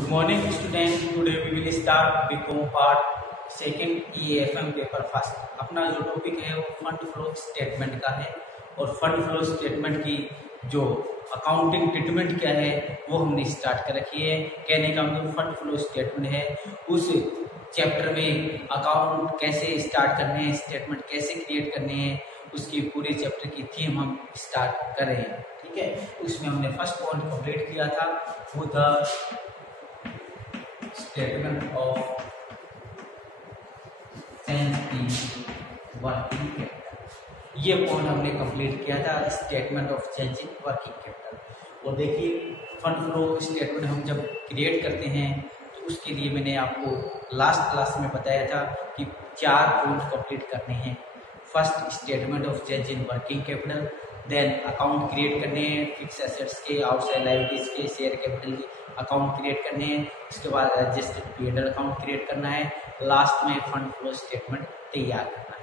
Good morning students. Today we will start BCom part second EAFM paper first. अपना जो topic है वो fund flow statement का है और फंड फ्लो स्टेटमेंट की जो अकाउंटिंग ट्रीटमेंट क्या है वो हमने स्टार्ट कर रखी है। कहने का मतलब फंड फ्लो स्टेटमेंट है, उस चैप्टर में अकाउंट कैसे स्टार्ट करने हैं, स्टेटमेंट कैसे क्रिएट करने हैं, उसकी पूरे चैप्टर की थीम हम स्टार्ट कर रहे हैं। ठीक है, उसमें हमने फर्स्ट पॉइंट कंप्लीट किया था, वो था statement of change in working capital. ये पॉइंट हमने कंप्लीट किया था, statement of change in working capital. और देखिए फंड फ्लो स्टेटमेंट हम जब क्रिएट करते हैं तो उसके लिए मैंने आपको लास्ट क्लास में बताया था कि 4 पॉइंट कंप्लीट करने हैं। First statement of change in working capital, then account create करने हैं फिक्स एसेट्स के, आउटसाइड लायबिलिटीज के, शेयर कैपिटल के अकाउंट क्रिएट करने हैं, उसके बाद एडजस्टेड पीएनएल अकाउंट क्रिएट करना है, लास्ट में फंड फ्लो स्टेटमेंट तैयार करना है।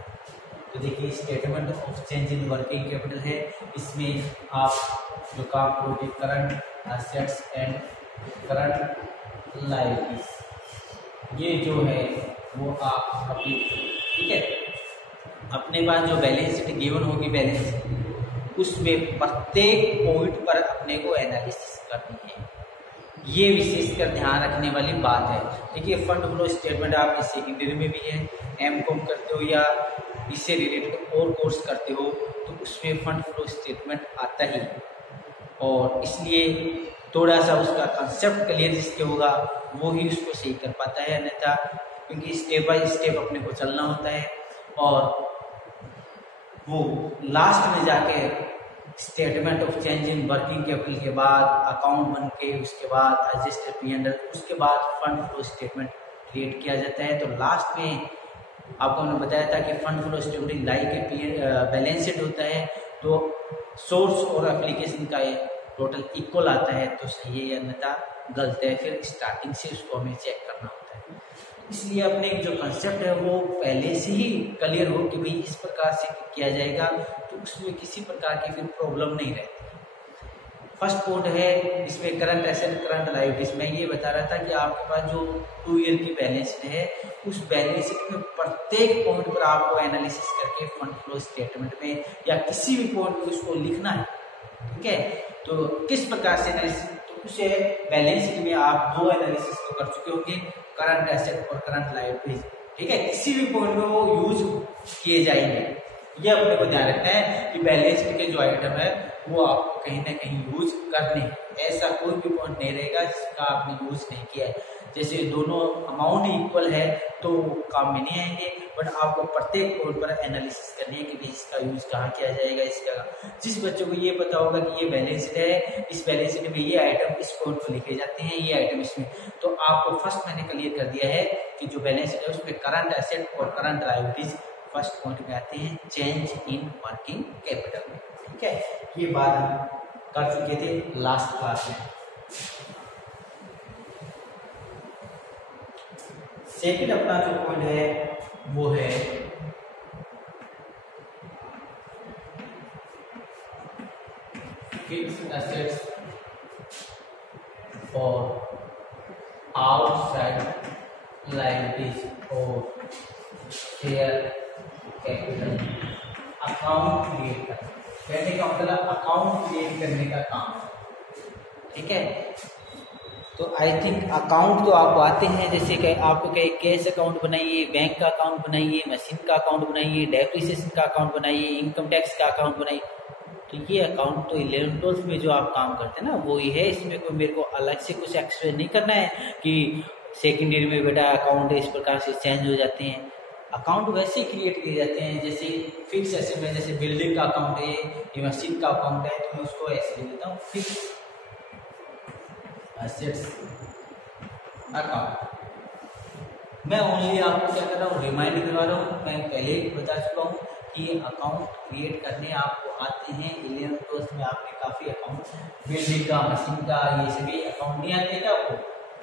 तो देखिए statement of change in working capital है, इसमें आप जो काम करोगे current assets and current liabilities, ये जो है वो आप कंप्लीट करोगे। ठीक है, अपने पास जो बैलेंस शीट गिवन होगी, बैलेंस उसमें प्रत्येक पॉइंट पर अपने को एनालिसिस करनी है। ये विशेषकर ध्यान रखने वाली बात है। देखिए फंड फ्लो स्टेटमेंट आप सेकेंडरी में भी है, एमकॉम करते हो या इससे रिलेटेड और कोर्स करते हो तो उसमें फंड फ्लो स्टेटमेंट आता ही, और इसलिए थोड़ा सा उसका कंसेप्ट क्लियर जिसके होगा वो ही उसको सही कर पाता है, अन्यथा क्योंकि स्टेप बाय स्टेप अपने को चलना होता है और वो लास्ट में जाके statement of change in working capital के बाद अकाउंट बन के, उसके बाद एडजस्टेड पीएनएल, उसके बाद फंड फ्लो स्टेटमेंट क्रिएट किया जाता है। तो लास्ट में आपको मैंने बताया था कि fund flow statement like balance sheet होता है, तो सोर्स और एप्लीकेशन का टोटल इक्वल आता है तो सही है, अन्यथा गलत है, फिर स्टार्टिंग से उसको हमें चेक करना होता है। इसलिए अपने जो कंसेप्ट है वो पहले से ही क्लियर हो कि भाई इस प्रकार से किया जाएगा, तो उसमें किसी प्रकार की फिर प्रॉब्लम नहीं रहती। फर्स्ट पॉइंट है इसमें करंट एसेट करंट लायबिलिटीज। मैं ये बता रहा था कि आपके पास जो 2 ईयर की बैलेंस शीट है, उस बैलेंस शीट में प्रत्येक पॉइंट पर आपको एनालिसिस करके फंड फ्लो स्टेटमेंट में या किसी भी पॉइंट पर उसको लिखना है। ठीक है, तो किस प्रकार से एनालिसिस, तो उसे बैलेंस शीट में आप 2 एनालिसिस तो कर चुके होंगे, करंट एसेट और करंट लायबिलिटीज। ठीक है, किसी भी पॉइंट में वो यूज किए जाएंगे, ये अपने को ध्यान रखना है कि बैलेंस शीट के जो आइटम है वो आपको कहीं ना कहीं यूज करने हैं। ऐसा कोई भी पॉइंट नहीं रहेगा जिसका आपने यूज नहीं किया है। जैसे दोनों अमाउंट इक्वल है तो काम में नहीं आएंगे, बट आपको प्रत्येक पॉइंट पर एनालिसिस करनी है कि भाई इसका यूज कहाँ किया जाएगा। इसका जिस बच्चों को ये पता होगा कि ये बैलेंस शीट है, इस बैलेंस शीट में ये आइटम इस पॉइंट पर लिखे जाते हैं, ये आइटम इसमें, तो आपको फर्स्ट मैंने क्लियर कर दिया है कि जो बैलेंस शीट है उसमें करंट एसेट और करंट लायबिलिटीज फर्स्ट पॉइंट में आते हैं चेंज इन वर्किंग कैपिटल में। ठीक है, ये बात हम कर चुके थे लास्ट क्लास में। सेकंड अपना जो पॉइंट है वो है फिक्स्ड एसेट्स और आउटसाइड लायबिलिटीज और शेयर कैपिटल अकाउंट क्रिएट करना। कहने का मतलब अकाउंट क्रिएट करने का काम। ठीक है, तो आई थिंक अकाउंट तो आपको आते हैं, जैसे कि आपको कहे कैश अकाउंट बनाइए, बैंक का अकाउंट बनाइए, मशीन का अकाउंट बनाइए, डेप्रिसिएशन का अकाउंट बनाइए, इनकम टैक्स का अकाउंट बनाइए। तो ये अकाउंट तो 11th-12th में जो आप काम करते हैं ना वो ही है, इसमें कोई मेरे को अलग से कुछ एक्सप्लेन नहीं करना है कि सेकेंडरी में बेटा अकाउंट इस प्रकार से चेंज हो जाते हैं। अकाउंट वैसे क्रिएट किए जाते हैं जैसे फिक्स एसेट में, जैसे बिल्डिंग का अकाउंट है, ये मशीन का अकाउंट है, तो मैं उसको ऐसे लिख देता हूँ फिक्स एसेट्स अकाउंट। मैं ओनली आपको क्या कर रहा हूँ, रिमाइंड करवा रहा हूँ। मैं पहले ही बता चुका हूँ कि अकाउंट क्रिएट करने आपको आते हैं 11th-12th में, आपने काफी अकाउंट बिल्डिंग का, मशीन का, ये सभी अकाउंट नहीं आते क्या आपको,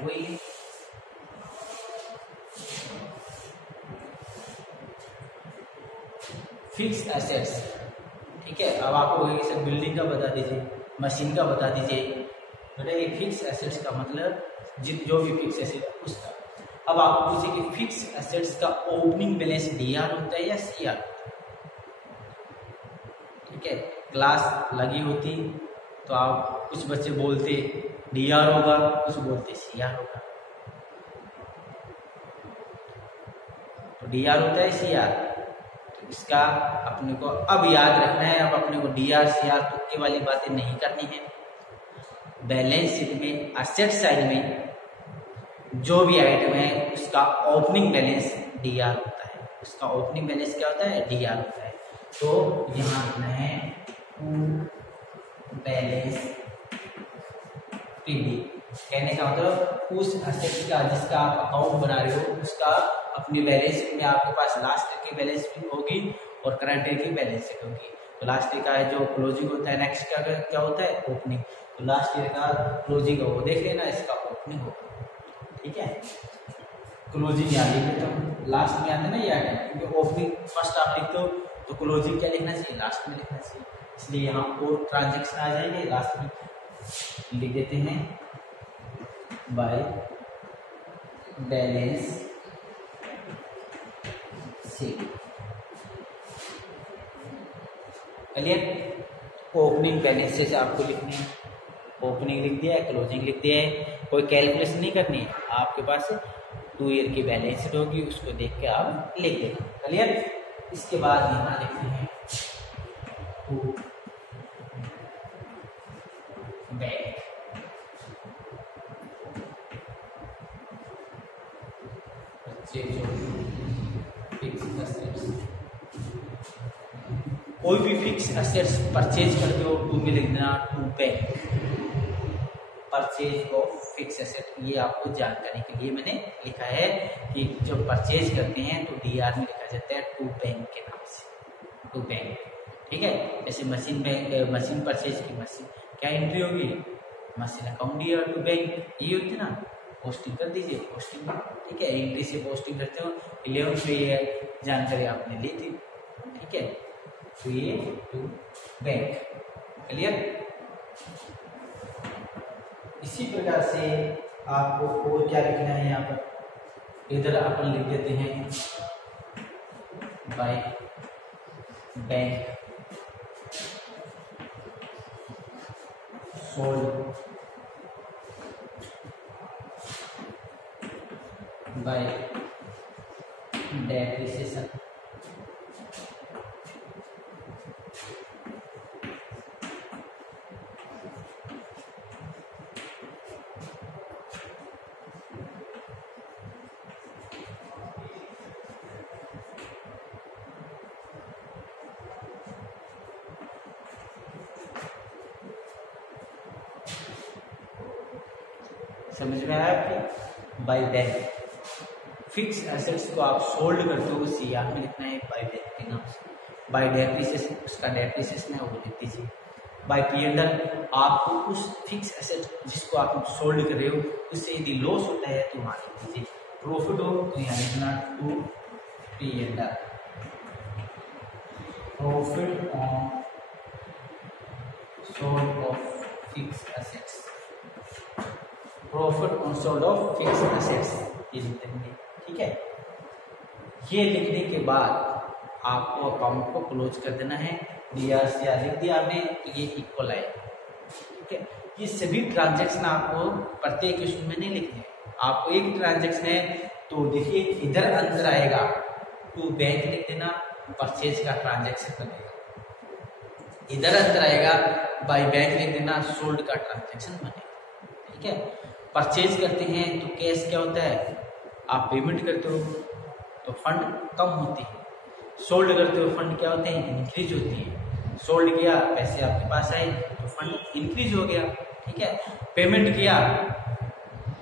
वही फिक्स एसेट्स। ठीक है, अब आपको वही सब बिल्डिंग का बता दीजिए, मशीन का बता दीजिए, बेटा ये फिक्स एसेट्स का मतलब जो भी फिक्स एसेट उसका। अब आपको पूछे कि फिक्स एसेट्स का ओपनिंग बैलेंस डीआर होता है या सीआर होता है। ठीक है, क्लास लगी होती तो आप कुछ बच्चे बोलते डीआर होगा, कुछ बोलते सीआर होगा। तो डीआर होता है सीआर, तो इसका अपने को अब याद रखना है। अब अपने को डीआर सीआर तुक्के वाली बातें नहीं करनी है। बैलेंस शीट में एसेट साइड में जो भी आइटम है उसका ओपनिंग बैलेंस डीआर होता है। उसका ओपनिंग बैलेंस क्या होता है? डीआर होता है। तो यहाँ लिखना है बैलेंस पीडी। कहने का मतलब उस एसेट का जिसका आप अकाउंट बना रहे हो उसका अपनी बैलेंस शीट में आपके पास लास्ट ईयर की बैलेंस शीट होगी और करंट ईयर की बैलेंस शीट होगी। तो लास्ट ईयर का है जो क्लोजिंग होता है, नेक्स्ट का क्या होता है? ओपनिंग। तो लास्ट ईयर का क्लोजिंग हो देख लेना, इसका ओपनिंग होगा। ठीक है, क्लोजिंग यहाँ लिख लेता हूँ, लास्ट में आते ना ये आइटम, क्योंकि ओपनिंग फर्स्ट आप लिखते हो तो क्लोजिंग क्या लिखना चाहिए? लास्ट में लिखना चाहिए। इसलिए यहाँ और ट्रांजेक्शन आ जाएंगे, लास्ट में लिख देते हैं by balance sheet. Clear? Opening balance से आपको लिखनी है, ओपनिंग लिख दिया है, क्लोजिंग लिख दिया है, कोई कैलकुलेशन नहीं करनी है। आपके पास 2 ईयर की बैलेंस शीट होगी, उसको देख के आप लिख देना। क्लियर? इसके बाद यहाँ लिखते हैं टू बैंक। कोई भी फिक्स एसेट्स परचेज करते हो टू में लिख देना to bank. Purchase of fix asset, ये आपको जानकारी के लिए मैंने लिखा है कि जब परचेज करते हैं तो डीआर में लिखा जाता है टू बैंक के नाम से, टू बैंक। ठीक है, जैसे मशीन परचेज की मशीन क्या एंट्री होगी? Machine account DR to bank, ये होती ना, पोस्टिंग कर दीजिए, पोस्टिंग। ठीक है, एंट्री से पोस्टिंग करते हो। 11th में ये जानकारी आपने ली थी। ठीक है, तो ये टू बैंक। क्लियर? इसी प्रकार से आपको और क्या लिखना है यहाँ पर? इधर अपन लिख देते हैं by bank sold by depreciation. समझ में आया आपके? बाय बैंक फिक्स एसेट्स को आप सोल्ड करते हो, सीआर में लिखना है बाय बैंक के नाम से। बाय डेप्रिसिएशन, उसका डेप्रिसिएशन है वो लिख दीजिए। बाय पीएनएल, आपको उस फिक्स एसेट जिसको आप सोल्ड कर रहे हो उससे यदि लॉस होता है तो वहां लिख दीजिए। प्रॉफिट हो तो यहाँ लिखना to PNL, profit on sold off fix assets, profit on sold off fix assets, ये लिख देंगे। ठीक है, ये लिखने के बाद आपको अकाउंट को क्लोज कर देना है। डीआर सीआर लिख दिया आपने, ये इक्वल है। ठीक है, ये सभी ट्रांजैक्शन आपको प्रत्येक क्वेश्चन में नहीं लिखने, आपको एक ट्रांजैक्शन है तो देखिए इधर अंदर आएगा टू बैंक लिख देना, परचेज का ट्रांजैक्शन बनेगा। इधर अंदर आएगा बाय बैंक लिख देना, सोल्ड का ट्रांजैक्शन बनेगा। ठीक है, परचेज करते हैं तो कैश क्या होता है? आप पेमेंट करते हो तो फंड कम होती है, सोल्ड करते हो फंड क्या होते हैं? इंक्रीज होती है। सोल्ड किया, पैसे आपके पास आए तो फंड इंक्रीज हो गया। ठीक है, पेमेंट किया,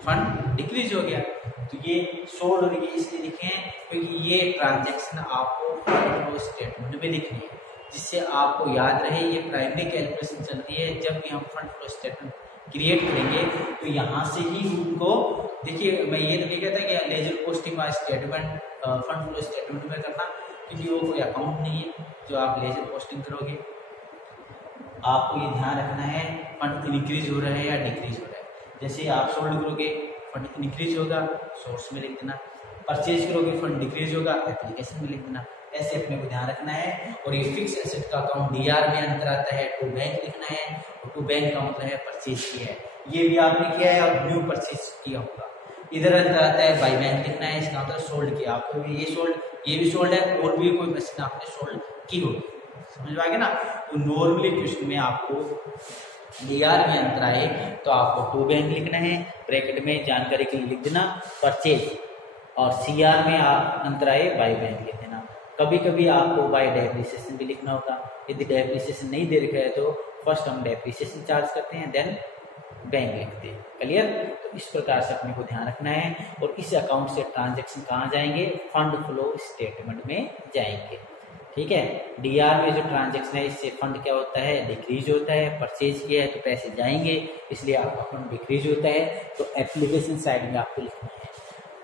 फंड डिक्रीज हो गया। तो ये सोल्ड और ये इसलिए लिखे हैं क्योंकि ये ट्रांजैक्शन आपको फंड फ्लो स्टेटमेंट में लिखनी है, जिससे आपको याद रहे ये प्राइमरी कैलकुलेशन चल रही है। जब भी हम फंड फ्लो स्टेटमेंट क्रिएट करेंगे तो यहाँ से ही उनको देखिए, मैं ये नहीं कहता कि लेजर पोस्टिंग का स्टेटमेंट फंड फ्लो स्टेटमेंट में करना, क्योंकि वो कोई अकाउंट नहीं है जो आप लेजर पोस्टिंग करोगे। आपको ये ध्यान रखना है फंड इंक्रीज हो रहा है या डिक्रीज हो रहा है। जैसे आप सोल्ड करोगे फंड इंक्रीज होगा, सोर्स में लिख देना। परचेज करोगे फंड डिक्रीज होगा, एप्लीकेशन में लिख देना। ऐसे अपने को ध्यान रखना है। और ये फिक्स एसेट का अकाउंट डीआर में अंतर आता है, टू बैंक लिखना है। और टू बैंक का मतलब है परचेज किया है, ये भी आपने किया है और न्यू परचेज किया होगा। इधर अंतर आता है, बाई बैंक लिखना है, इसका मतलब सोल्ड किया। आपको भी ये सोल्ड, ये भी सोल्ड है, और भी कोई मशीन आपने सोल्ड की होगी। समझ में आ गया ना। तो नॉर्मली क्वेश्चन में आपको डीआर में अंतर आए तो आपको टू बैंक लिखना है, ब्रैकेट में जानकारी के लिए लिख देना परचेज, और सीआर में आप अंतर आए बाई बैंक लिख देना। कभी कभी आपको बाय डेप्रिसिएशन भी लिखना होगा। यदि डेप्रिसिएशन नहीं दे रखा है तो फर्स्ट हम डेप्रिसिएशन चार्ज करते हैं, देन बैंक लिखते हैं। क्लियर। तो इस प्रकार से अपने को ध्यान रखना है। और इस अकाउंट से ट्रांजैक्शन कहाँ जाएंगे, फंड फ्लो स्टेटमेंट में जाएंगे। ठीक है। डीआर में जो ट्रांजैक्शन है इससे फंड क्या होता है, डिक्रीज होता है। परचेज किया है तो पैसे जाएंगे, इसलिए आपका फंड डिक्रीज होता है। तो एप्लीकेशन साइड में आपको लिखना है।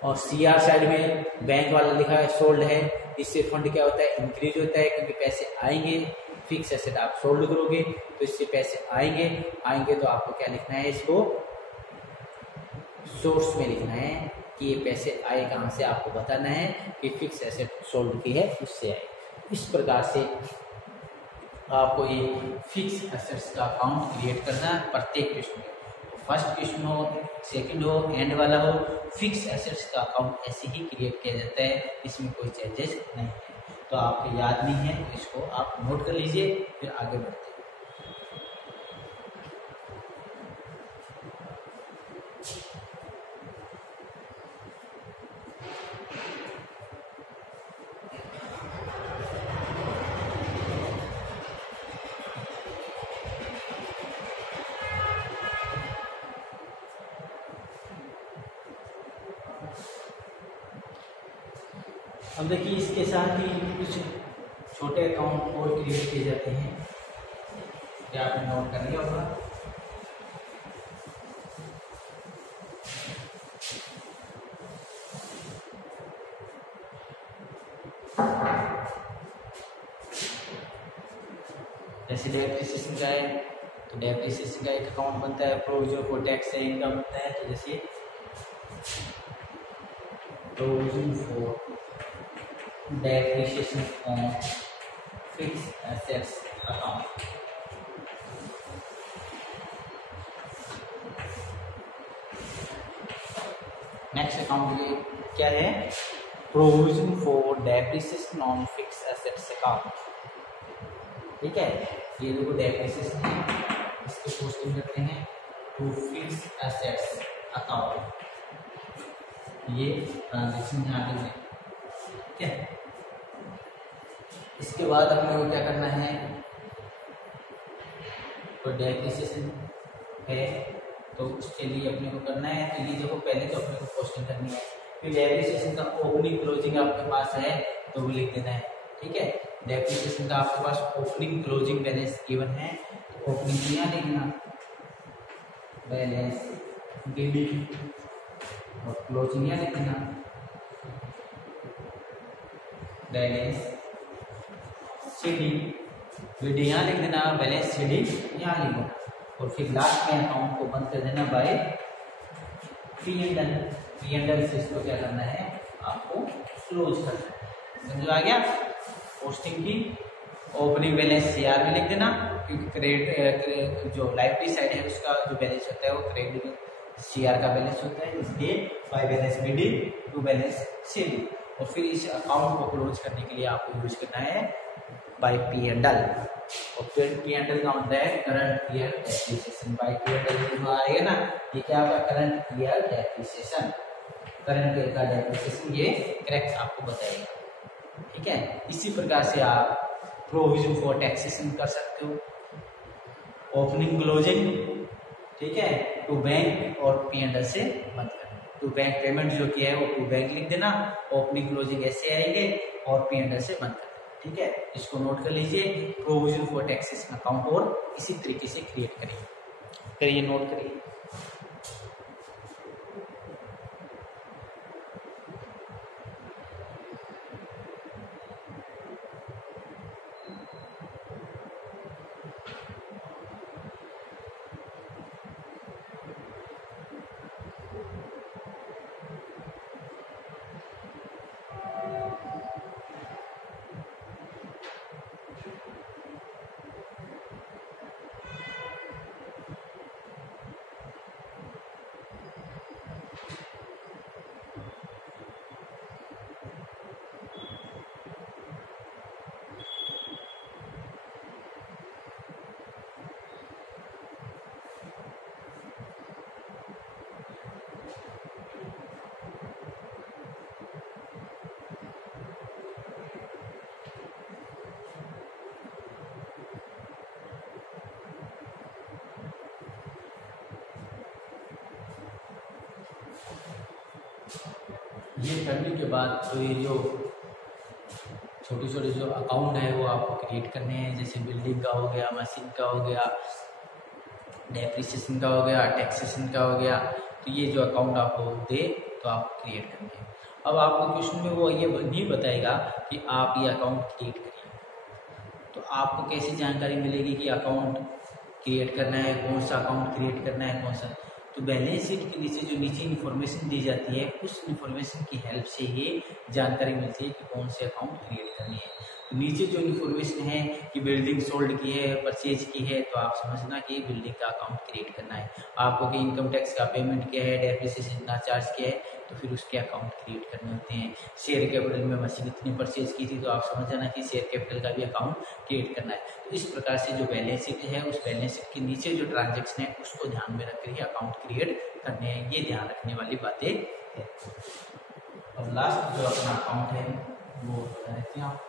और सीआर साइड में बैंक वाला लिखा है सोल्ड है, इससे फंड क्या होता है, इंक्रीज होता है, क्योंकि पैसे आएंगे। फिक्स एसेट आप सोल्ड करोगे तो इससे पैसे आएंगे तो आपको क्या लिखना है, इसको सोर्स में लिखना है कि ये पैसे आए कहाँ से। आपको बताना है कि फिक्स एसेट सोल्ड की है उससे आए। इस प्रकार से आपको ये फिक्स एसेट्स का अकाउंट क्रिएट करना है प्रत्येक क्वेश्चन में। फर्स्ट क्वेश्चन हो, सेकंड हो, एंड वाला हो, फिक्स एसेट्स का अकाउंट ऐसे ही क्रिएट किया जाता है, इसमें कोई चेंजेस नहीं है। तो आपको याद नहीं है तो इसको आप नोट कर लीजिए, फिर आगे बढ़ते हैं। अब देखिए इसके साथ ही कुछ छोटे अकाउंट और क्रिएट किए जाते हैं, क्या आपने नोट कर लिया होगा। जैसे डेप्रिसिएशन का है तो डेप्रिसिएशन का एक अकाउंट बनता है, प्रोविजन फॉर टैक्स सेविंग का बनता है। तो जैसे provision for depreciation on fixed assets account। Next account ये क्या है, provision for depreciation on fix assets account. ठीक है, ये देखो डेप्रिसिएशन है, इसको पोस्टिंग करते हैं टू फिक्स एसेट्स अकाउंट। ये ट्रांजेक्शन ध्यान देंगे। ठीक है, इसके बाद अपने को क्या करना है, तो डेप्रिसिएशन है तो उसके लिए अपने को करना है। तो ये देखो पहले तो अपने को पोस्टिंग करनी है, फिर डेप्रिसिएशन का ओपनिंग क्लोजिंग आपके पास है तो वो लिख देना है। ठीक है, डेप्रिसिएशन का आपके पास ओपनिंग क्लोजिंग बैलेंस गिवन है तो ओपनिंग यहाँ लिखना बैलेंस डीडी और क्लोजिंग यहाँ लिखना बैलेंस सीडी। वीडी यहाँ लिख देना, बैलेंस सीडी यहाँ लिख देना, और फिर लास्ट में अकाउंट को बंद कर देना by P and L. P and L से इसको क्या करना है, आपको क्लोज करना है। समझ आ गया। पोस्टिंग की ओपनिंग बैलेंस सीआर में लिख देना, क्योंकि क्रेडिट जो लाइबिलिटी साइड है उसका जो बैलेंस होता है वो क्रेडिट सीआर का बैलेंस होता है, इसलिए by balance BD to balance CD. और फिर इस अकाउंट को क्लोज करने के लिए आपको यूज करना है बाय पी एंड एल। और फिर पी एंड एल का मतलब है current year depreciation. By P and L जो आएगा ना, ये क्या होगा, current year depreciation. Current year का डेप्रिसिएशन ये करेक्ट आपको बताएगा। ठीक है, इसी प्रकार से आप प्रोविजन फॉर टैक्सेशन कर सकते हो, ओपनिंग क्लोजिंग। ठीक है, टू बैंक और पी एंड एल से बंद करना। टू बैंक पेमेंट जो किया है वो टू बैंक लिख देना, ओपनिंग क्लोजिंग ऐसे आएंगे और पी एंड एल से बंद करना। ठीक है, इसको नोट कर लीजिए। प्रोविजन फॉर टैक्सेशन अकाउंट और इसी तरीके से क्रिएट करिए, फिर ये नोट करिए। ये करने के बाद तो ये जो छोटे छोटे जो अकाउंट है वो आपको क्रिएट करने हैं, जैसे बिल्डिंग का हो गया, मशीन का हो गया, डेप्रिसिएशन का हो गया, टैक्सेशन का हो गया। तो ये जो अकाउंट आपको दे तो आप क्रिएट करेंगे। अब आपको क्वेश्चन में वो ये नहीं बताएगा कि आप ये अकाउंट क्रिएट करिए, तो आपको कैसी जानकारी मिलेगी कि अकाउंट क्रिएट करना है, कौन सा अकाउंट क्रिएट करना है, कौन सा। तो बैलेंस शीट के नीचे जो नीचे इन्फॉर्मेशन दी जाती है, उस इन्फॉर्मेशन की हेल्प से ये जानकारी मिलती है कि कौन से अकाउंट क्रिएट करनी है। तो नीचे जो इन्फॉर्मेशन है कि बिल्डिंग सोल्ड की है, परचेज की है, तो आप समझना कि बिल्डिंग का अकाउंट क्रिएट करना है। आपको कि इनकम टैक्स का पेमेंट क्या है, डेप्रिसिएशन इतना चार्ज किया है, तो फिर उसके अकाउंट क्रिएट करने होते हैं। शेयर कैपिटल में मशीन इतनी परचेज की थी, तो आप समझ जाना कि शेयर कैपिटल का भी अकाउंट क्रिएट करना है। तो इस प्रकार से जो बैलेंस शीट है, उस बैलेंस शीट के नीचे जो ट्रांजेक्शन है उसको ध्यान में रखकर ही अकाउंट क्रिएट करने हैं। ये ध्यान रखने वाली बातें है। और लास्ट जो अपना अकाउंट है वो बता देते हैं आप।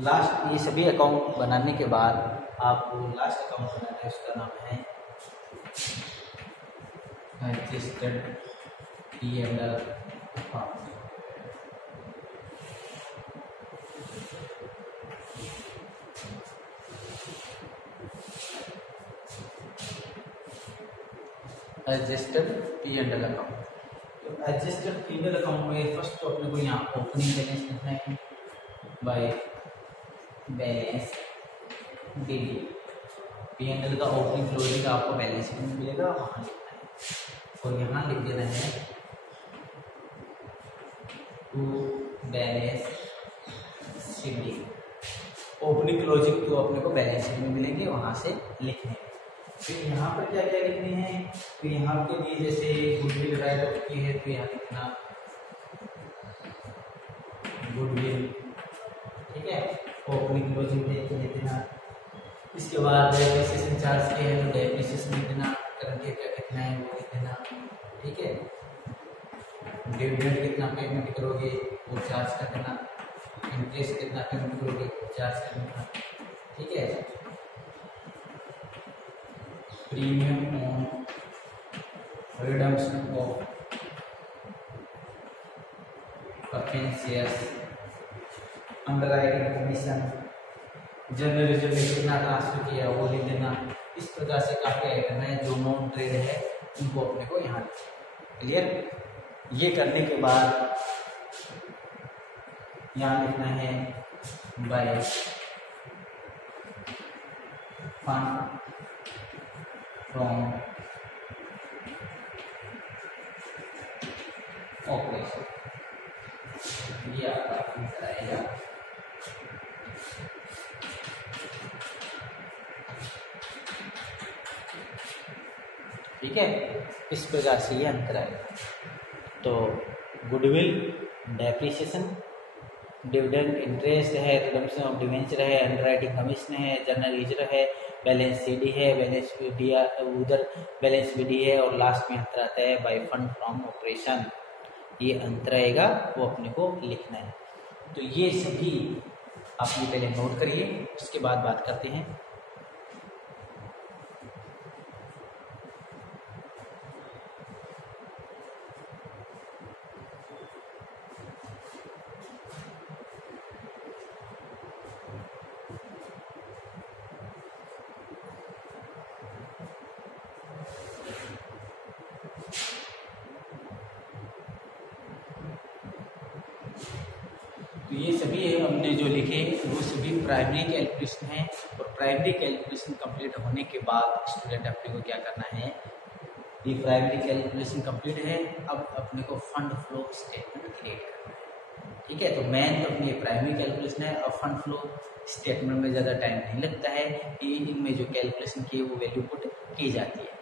लास्ट ये सभी अकाउंट बनाने के बाद आपको लास्ट अकाउंट बनाना है, उसका नाम है registered P&L account. Registered P&L account. तो रजिस्टर्ड P&L अकाउंट में फर्स्ट तो अपने को यहाँ ओपनिंग बैलेंस लिखना है बाय बैलेंस डेली। P&L का ओपनिंग क्लोजिंग आपको बैलेंस शीट में मिलेगा, वहाँ लिखना है। और यहाँ लिख देना है to balance sheet. Opening closing तो अपने को बैलेंस शीट में मिलेंगे, वहाँ से लिखने हैं। फिर यहाँ पर क्या क्या लिखने हैं, तो यहाँ के लिए जैसे गुडविल राइट ऑफ की है, तो यहाँ लिखना गुडविल, ठीक है। ओपनिंग क्लोजिंग लिख देना। इसके बाद डेप्रिसिएशन चार्ज के है, तो डेप्रिसिएशन लिख देना, करंट का कितना है वो लिख देना, ठीक है। डिविडेंड कितना पेमेंट करोगे वो चार्ज कर देना, इंटरेस्ट कितना पेमेंट करोगे चार्ज कर देना, ठीक है। Premium on redemption of preference shares, underwriting commission, general reserve में कितना ट्रांसफर किया वो लिख देना। इस प्रकार से काफी आइटम है जो नॉन ट्रेड है, उनको अपने को यहाँ क्लियर। ये करने के बाद यहाँ लिखना है बाय फंड फ्रॉम ऑपरेशन, ये आपका आंसर आएगा। ठीक है, इस प्रकार से ये अंतर आएगा। तो गुडविल, डेप्रिसिएशन, डिविडेंड, इंटरेस्ट है, रिडम्पशन ऑफ डिवेंचर है, अंडरराइटिंग कमीशन है, जनरल रिजर्व है, बैलेंस सीडी है, बैलेंस उधर बैलेंस बीडी है, और लास्ट में अंतर आता है बाय फंड फ्रॉम ऑपरेशन। ये अंतर आएगा वो अपने को लिखना है। तो ये सभी आप ये पहले नोट करिए, उसके बाद बात करते हैं। तो ये सभी हमने जो लिखे वो सभी प्राइमरी कैलकुलेशन है, और प्राइमरी कैलकुलेशन कंप्लीट होने के बाद स्टूडेंट अपने को क्या करना है, ये प्राइमरी कैलकुलेशन कंप्लीट है, अब अपने को फंड फ्लो स्टेटमेंट क्रिएट करना है। ठीक है, तो मेन तो अपनी ये प्राइमरी कैलकुलेशन है। अब फंड फ्लो स्टेटमेंट में ज़्यादा टाइम नहीं लगता है, कि इनमें जो कैलकुलेशन की है वो वैल्यू पुट की जाती है।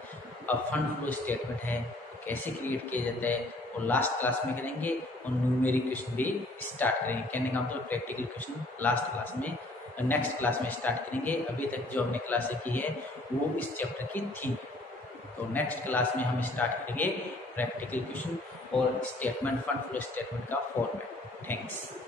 अब फंड फ्लो स्टेटमेंट है कैसे क्रिएट किया जाता है वो लास्ट क्लास में करेंगे, और न्यूमेरिक क्वेश्चन भी स्टार्ट करेंगे। कहने का मतलब प्रैक्टिकल क्वेश्चन लास्ट क्लास में नेक्स्ट क्लास में स्टार्ट करेंगे। अभी तक जो हमने क्लासें की है वो इस चैप्टर की थी। तो नेक्स्ट क्लास में हम स्टार्ट करेंगे प्रैक्टिकल क्वेश्चन और स्टेटमेंट, फंड फ्लो स्टेटमेंट का फॉर्मेट। थैंक्स।